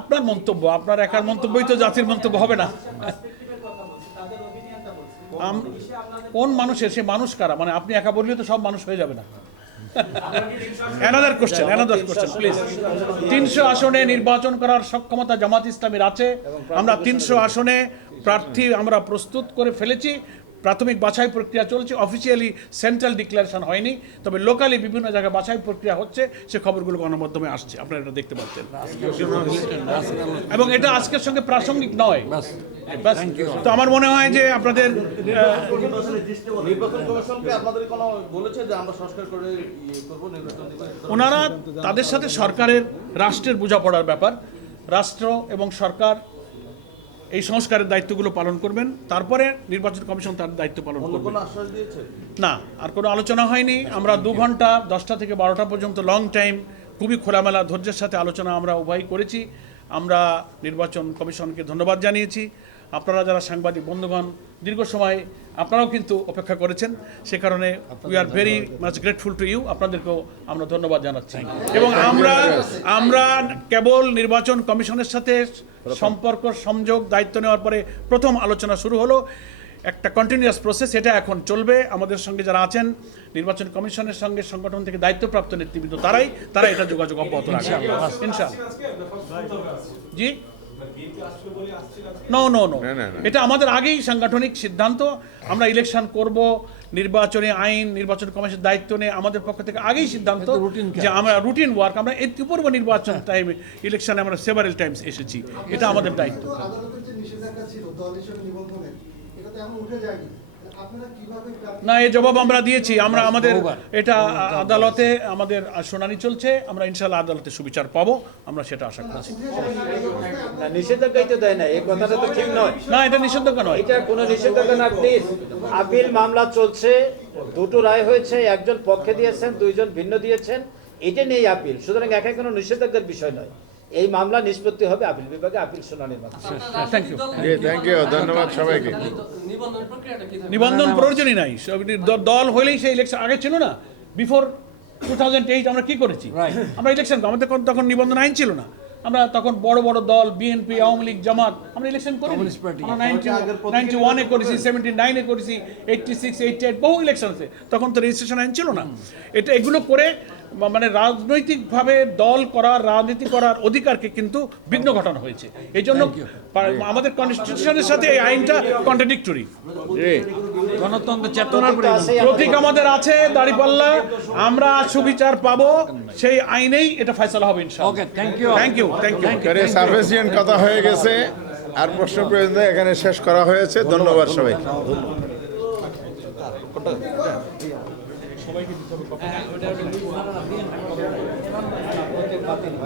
আপনার মন্তব্য, আপনার একার মন্তব্যই তো জাতির মন্তব্য, হবে না। কোন মানুষের, সে মানুষ কারা? মানে আপনি একা বললে তো সব মানুষ হয়ে যাবে না। অ্যানাদার কোশ্চেন অ্যানাদার কোশ্চেন তিনশো আসনে নির্বাচন করার সক্ষমতা জামাত ইসলামের আছে। আমরা তিনশো আসনে প্রার্থী আমরা প্রস্তুত করে ফেলেছি। প্রাথমিক বাছাই প্রক্রিয়া চলছে। অফিসিয়ালি সেন্ট্রাল ডিক্লারেশন হয়নি তবে লোকালি বিভিন্ন জায়গায় বাছাই প্রক্রিয়া হচ্ছে সে খবরগুলো গণমাধ্যমে আসছে। আপনারা এটা দেখতে পাচ্ছেন। এবং এটা আজকের সঙ্গে প্রাসঙ্গিক নয়। তো আমার মনে হয় যে আপনাদের আহ, নির্বাচন কমিশনকে আপনাদের কোনো বলেছে যে আমরা সংস্কার করে ইয়ে করব নির্বাচন দিবো? ওনারা তাদের সাথে সরকারের রাষ্ট্রের বোঝাপড়ার ব্যাপার। রাষ্ট্র এবং সরকার এই সংস্কারের দায়িত্বগুলো পালন করবেন। তারপরে নির্বাচন কমিশন তার দায়িত্ব পালন করবে। কোনো আশ্বাস দিয়েছে না আর কোনো আলোচনা হয়নি। আমরা দু ঘণ্টা দশটা থেকে বারোটা পর্যন্ত লং টাইম খুবই খোলামেলা ধৈর্যের সাথে আলোচনা আমরা উভয় করেছি। আমরা নির্বাচন কমিশনকে ধন্যবাদ জানিয়েছি। আপনারা যারা সাংবাদিক বন্ধুগণ দীর্ঘ সময় আপনারাও কিন্তু অপেক্ষা করেছেন। সে কারণে we are very much grateful to you আপনাদেরকেও আমরা ধন্যবাদ জানাচ্ছি। এবং আমরা আমরা কেবল নির্বাচন কমিশনের সাথে সম্পর্ক সংযোগ দায়িত্ব নেওয়ার পরে প্রথম আলোচনা শুরু হলো। একটা কন্টিনিউয়াস প্রসেস এটা এখন চলবে। আমাদের সঙ্গে যারা আছেন নির্বাচন কমিশনের সঙ্গে সংগঠন থেকে দায়িত্বপ্রাপ্ত নেতৃবৃন্দ তারাই তারা এটা যোগাযোগ অব্যাহত রাখবে। ইনশাআল্লাহ। জি? নো নো নো না, না, না। এটা আমাদের আগেই সাংগঠনিক সিদ্ধান্ত। আমরা ইলেকশন করব নির্বাচনে আইন নির্বাচন কমিশনের দায়িত্ব নিয়ে আমাদের পক্ষ থেকে আগেই সিদ্ধান্ত যে আমরা রুটিন ওয়ার্ক আমরা এর পূর্ব নির্বাচন টাইমে ইলেকশনে আমরা সেভারেল টাইমস এসেছি। এটা আমাদের দায়িত্ব। না এই জবাব আমরা দিয়েছি। আমরা আমাদের এটা আদালতে আমাদের শুনানি চলছে। আমরা ইনশাল্লাহ আদালতে সুবিচার পাবো। আমরা সেটা আশা করছি। না নিষেধাজ্ঞাই তো দেয় না। এই কথাটা তো ঠিক নয়। না এটা নিষেধাজ্ঞা নয়। এটা কোনো নিষেধাজ্ঞা না প্লিজ। আপিল মামলা চলছে। দুটো রায় হয়েছে। একজন পক্ষে দিয়েছেন দুইজন ভিন্ন দিয়েছেন। এটা নিয়েই আপিল। সুতরাং একা কোনো নিষেধাজ্ঞার বিষয় নয়। এই মামলা নিষ্পত্তি হবে আপিল বিভাগে আপিল শুনানির মাধ্যমে। থ্যাংক ইউ থ্যাংক ইউ ধন্যবাদ সবাইকে। নিবন্ধন প্রক্রিয়াটা কি থাকবে? নিবন্ধন প্রয়োজনই নাই। দল হলেই সেই ইলেকশন আগে ছিল না। বিফোর টু থাউজেন্ড এইট আমরা কি করেছি? আমরা ইলেকশন আমাদের কোন- তখন নিবন্ধন আইন ছিল না। আমরা তখন বড় বড় দল বিএনপি আওয়ামী লীগ জামাত আমরা ইলেকশন করি আমরা নাইনটি ওয়ানে করেছি সেভেন্টি নাইনে করেছি এইটটি সিক্স এইটটি এইট বহু ইলেকশন আছে। তখন তো রেজিস্ট্রেশন আইন ছিল না। এটা এগুলো করে মানে রাজনৈতিকভাবে দল করার রাজনীতি করার অধিকারকে কিন্তু বিঘ্ন ঘটানো হয়েছে। এই জন্য আমাদের কনস্টিটিউশনের সাথে এই আইনটা কন্ট্রাডিক্টরি জি গণতন্ত্র চেতনার প্রতীক আমাদের আছে দাড়িপাল্লা। আমরা সুবিচার পাবো সেই আইনেই এটা ফয়সালা হবে ইনশাআল্লাহ। Okay thank you thank you thank you sufficient কথা হয়ে গেছে। আর প্রশ্ন প্রয়োজন নেই, এখানে শেষ করা হয়েছে। ধন্যবাদ সবাই